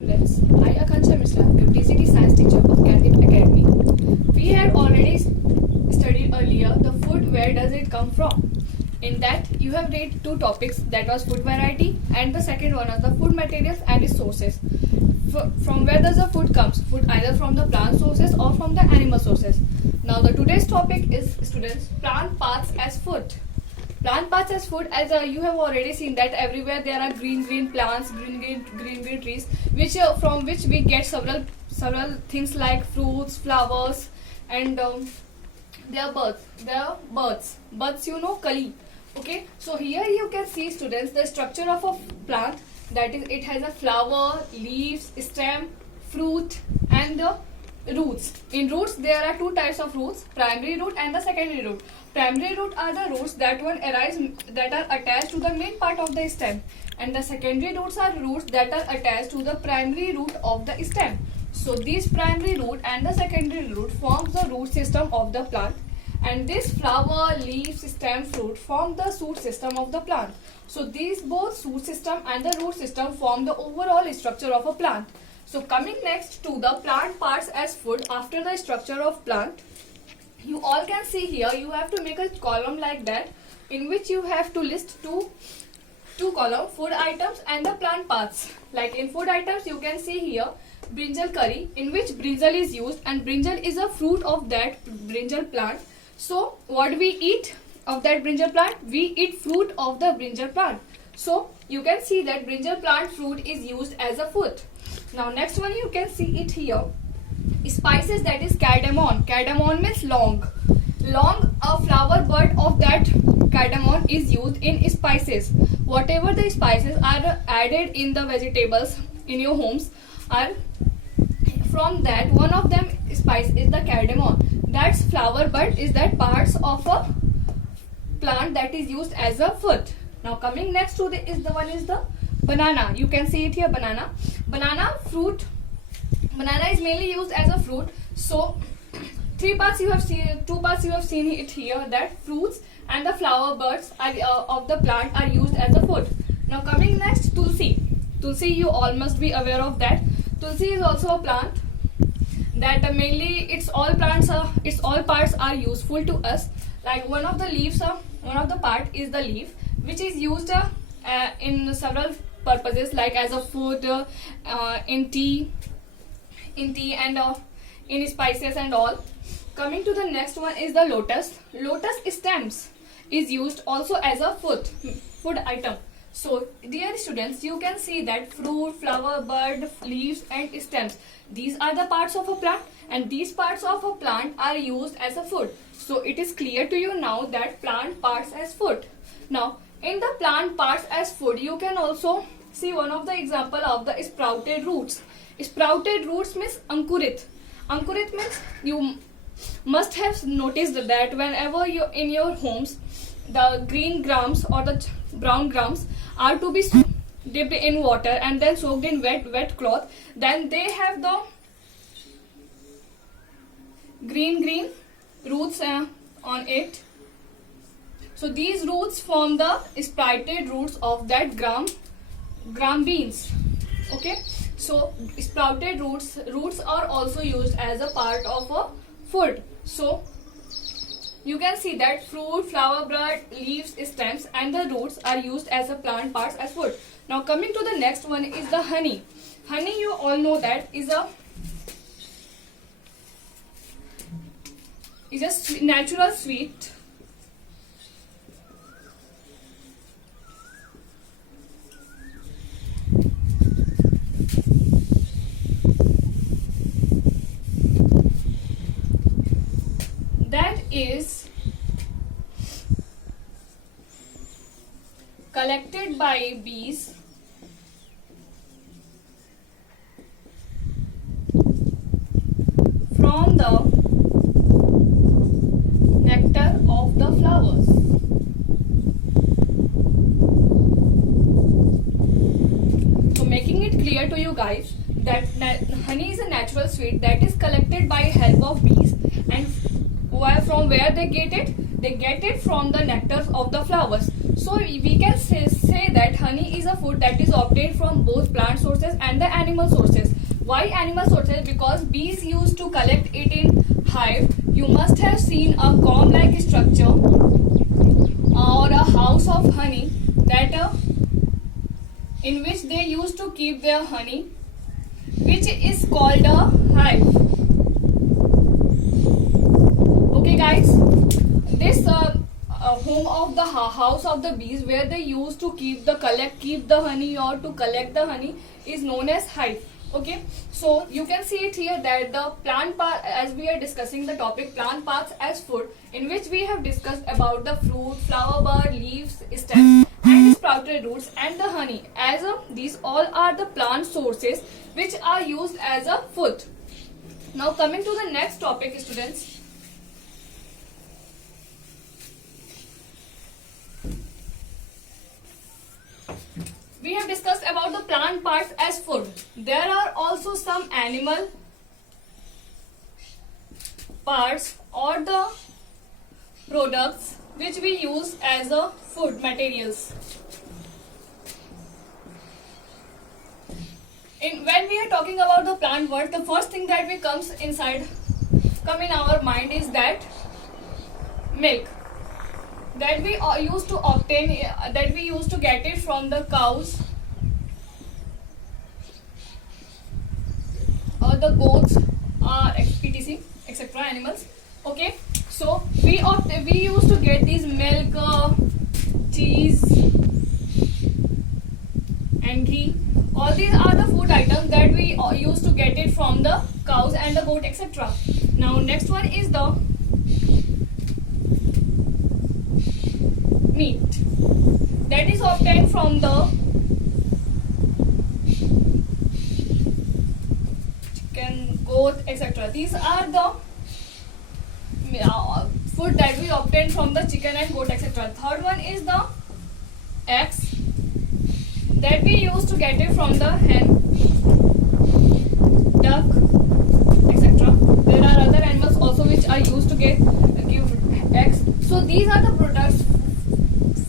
Students, I Akansha Mishra, your TCT science teacher of Candid Academy. We had already studied earlier the food, where does it come from? In that, you have read two topics, that was food variety, and the second one was the food materials and its sources. From where does the food comes? Food either from the plant sources or from the animal sources. Now the today's topic is, students, plant parts as food. Plant parts as food, as you have already seen that everywhere there are green plants, green trees, which from which we get several things like fruits, flowers, and they are birds. You know, kali. Okay, so here you can see, students, the structure of a plant. That is, it has a flower, leaves, stem, fruit, and the roots. In roots, there are two types of roots: primary root and the secondary root. Primary root are the roots that are attached to the main part of the stem, and the secondary roots are roots that are attached to the primary root of the stem. So these primary root and the secondary root forms the root system of the plant, and this flower, leaves, stem, fruit form the shoot system of the plant. So these both shoot system and the root system form the overall structure of a plant. So coming next to the plant parts as food after the structure of plant, you all can see here you have to make a column like that, in which you have to list two column, food items and the plant parts. Like in food items, you can see here brinjal curry, in which brinjal is used, and brinjal is a fruit of that brinjal plant. So what we eat of that brinjal plant? We eat fruit of the brinjal plant. So you can see that brinjal plant fruit is used as a food. Now next one, you can see it here. Spices, that is cardamom. Cardamom means long. A flower bud of that cardamom is used in spices. Whatever the spices are added in the vegetables in your homes, are from that one of them spice is the cardamom. That's flower bud is that parts of a plant that is used as a food. Now coming next to the banana. You can see it here, banana fruit. Banana is mainly used as a fruit. So two parts you have seen it here, that fruits and the flower buds of the plant are used as a food. Now coming next, tulsi. Tulsi, you all must be aware of that. Tulsi is also a plant that mainly its all parts are useful to us. Like one of the part is the leaf, which is used in several purposes, like as a food, in tea and in spices and all. Coming to the next one is the lotus. Lotus stems is used also as a food item. So dear students, you can see that fruit, flower, bud, leaves and stems, these are the parts of a plant, and these parts of a plant are used as a food. So it is clear to you now that plant parts as food. Now in the plant parts as food, you can also see one of the example of the sprouted roots. Sprouted roots means ankurit. Ankurit means, you must have noticed that whenever you in your homes, the green grams or the brown grams are to be dipped in water and then soaked in wet cloth, then they have the green roots on it. So these roots form the sprouted roots of that gram beans. Okay, so sprouted roots are also used as a part of a food. So you can see that fruit, flower, bud, leaves, stems and the roots are used as a plant parts as food. Now coming to the next one is the honey. Honey, you all know that is a natural sweet. That is collected by bees from the nectar of the flowers. So making it clear to you guys that honey is a natural sweet that is collected by help of bees, and from where they get it? They get it from the nectar of the flowers. So we can say that honey is a food that is obtained from both plant sources and the animal sources. Why animal sources? Because bees used to collect it in hive. You must have seen a comb-like structure or a house of honey that in which they used to keep their honey, which is called a hive. Okay guys, this home of the house of the bees, where they used to keep the honey or to collect the honey, is known as hive. Okay, so you can see it here that the plant part, as we are discussing the topic plant parts as food, in which we have discussed about the fruit, flower bud, leaves, stems and sprouted roots, and the honey, as these all are the plant sources which are used as a food. Now coming to the next topic, students. We have discussed about the plant parts as food. There are also some animal parts or the products which we use as a food materials. When we are talking about the plant world, the first thing that come in our mind is that milk that we used to obtain, that we used to get it from the cows or the goats, etc. etc. animals. Okay, so we used to get these milk, cheese and ghee. All these are the food items that we used to get it from the cows and the goat, etc. Now next one is the meat that is obtained from the chicken, goat, etc. These are the food that we obtain from the chicken and goat, etc. Third one is the eggs that we used to get it from the hen, duck, etc. There are other animals also which are used to give eggs. So these are the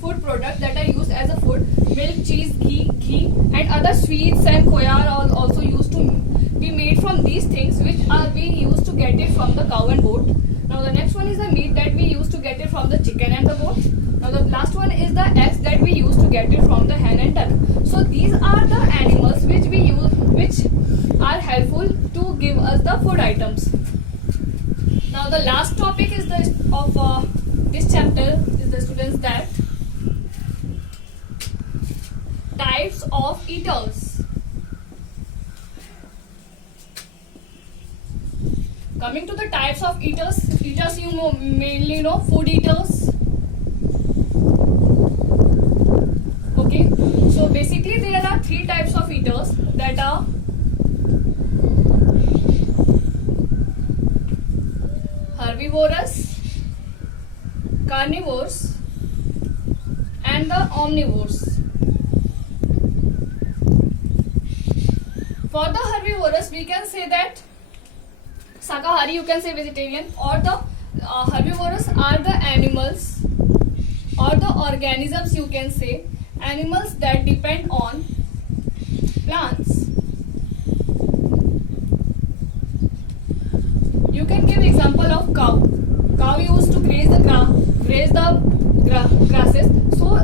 food products that are used as a food. Milk, cheese, ghee and other sweets and khoya are also used to be made from these things, which are we used to get it from the cow and goat. Now the next one is the meat that we used to get it from the chicken and the goat. Now the last one is the eggs that we used to get it from the hen and duck. So these are the animals which we use, which are helpful to give us the food items. Now the last topic is this chapter is the students that types of eaters. Coming to the types of eaters you mainly know food eaters. Okay, so basically there are three types of eaters, that are herbivorous, carnivores and the omnivores. For the herbivorous, we can say that Shakahari, you can say vegetarian, or the herbivorous are the animals or the organisms, you can say animals that depend on plants. You can give example of cow. Cow used to graze the grasses. So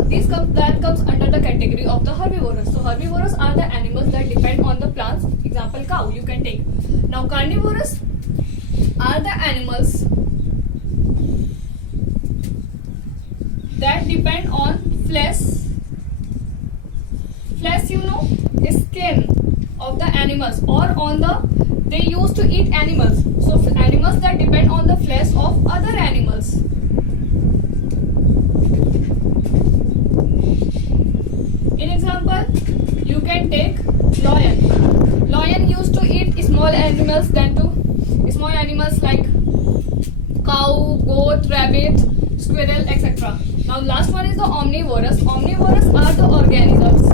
that comes under the category of the herbivorous. So herbivorous are the animals that depend on the plants. Example, cow you can take. Now carnivorous are the animals that depend on flesh, you know, skin of the animals, or on they used to eat animals. So animals that depend on the flesh of other animals. In example, you can take lion. Lion used to eat small animals like cow, goat, rabbit, squirrel, etc. Now last one is the omnivorous. Omnivorous are the organisms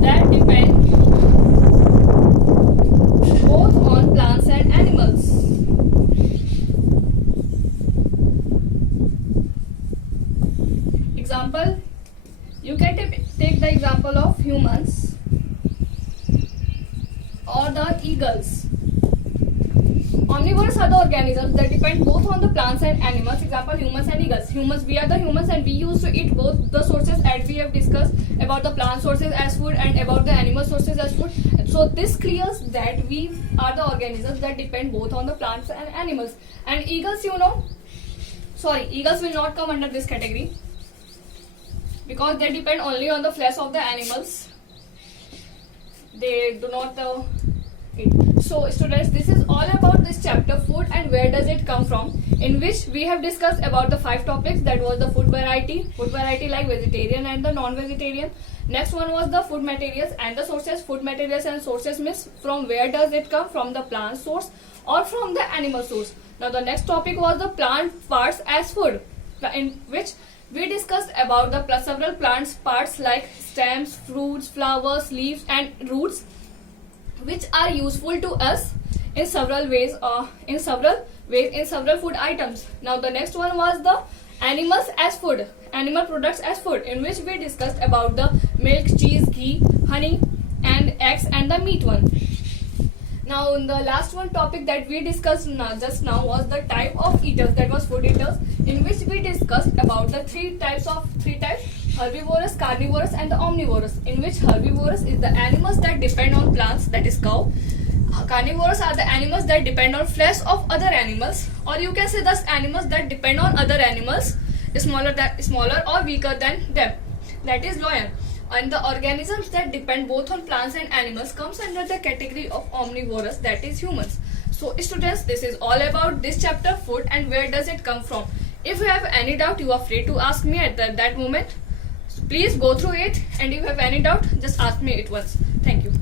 that depend both on plants and animals. take the example of humans or the eagles. Omnivores are the organisms that depend both on the plants and animals. Example, humans and eagles. Humans, we are the humans and we used to eat both the sources, as we have discussed about the plant sources as food and about the animal sources as food. So this clears that we are the organisms that depend both on the plants and animals. And eagles, eagles will not come under this category because they depend only on the flesh of the animals. They do not eat. So students, this is all about this chapter, food and where does it come from, in which we have discussed about the 5 topics. That was the food variety like vegetarian and the non-vegetarian. Next one was the food materials and the sources. Food materials and sources means from where does it come, from the plant source or from the animal source. Now the next topic was the plant parts as food, in which we discussed about the several plants parts like stems, fruits, flowers, leaves and roots, which are useful to us in several ways, in several food items. Now the next one was the animals as food, animal products as food, in which we discussed about the milk, cheese, ghee, honey and eggs and the meat one. Now the last one topic that we discussed just now was the type of eaters, that was food eaters, in which we discussed about the three types, herbivorous, carnivorous and the omnivorous, in which herbivorous is the animals that depend on plants, that is cow. Carnivorous are the animals that depend on flesh of other animals, or you can say thus animals that depend on other animals smaller or weaker than them, that is lion. And the organisms that depend both on plants and animals comes under the category of omnivorous, that is humans. So students, this is all about this chapter, food and where does it come from. If you have any doubt, you are free to ask me at that moment. So please go through it, and if you have any doubt, just ask me it once. Thank you.